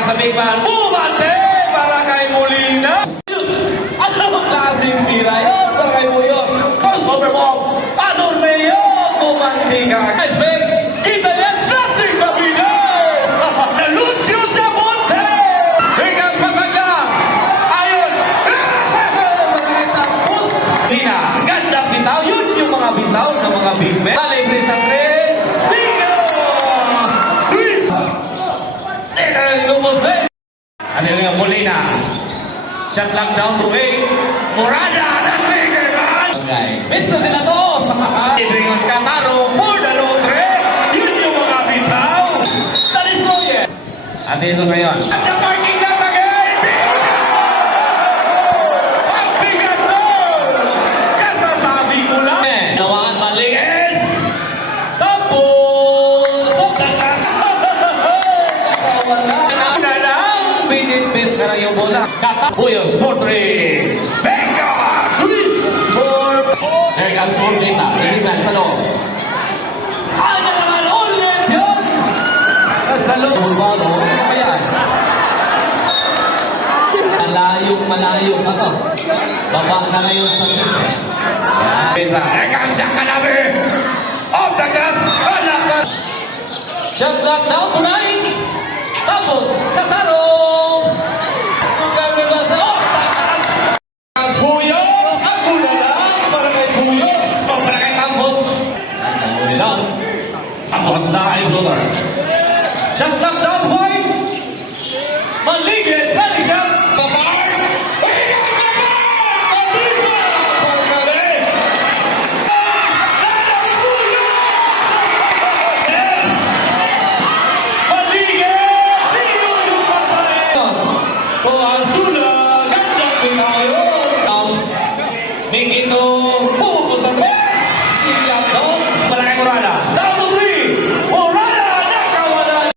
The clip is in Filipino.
sa Bigman. Bumante para kay Molina. Ano ang klaseng tira yun para kay Muyos? First overball. Adorneo. Bumante ka. Guys, big. Italian slashing Kabina. Na Lucio Samonte. Higas Masagla. Ayun. Tapos. Molina. Ganda bitaw. Yun yung mga bitaw ng mga big men. Libre sa tres. Ligo. Chris. Lumos men. Ano yung Molina? Shot lang down to eight. Morada na trigger man. Okay. Misto nila to. Ibringon Kataro. For the lotre. Yun yung mga bitaw. Talis mo yan. At ito ngayon. At the parking lot again. Ang bigat to. Kasasabi ko lang. Nawakan Malies. Tapos. Soplakas. Wala lang. Binipit ka na yung bola. Puyos for three. Venga! Chris for four. Here comes Molina. Iligan sa loob. Ano naman ulit yun? Sa loob. Balo. Ano ba yan? Malayong pa to. Baba na ngayon sa sisi. Here comes Shakalabi. Off the gas. Halakas. Shot clock down to 9. Tapos, Kataro. Tapos na kayo, brother. Shot clock down,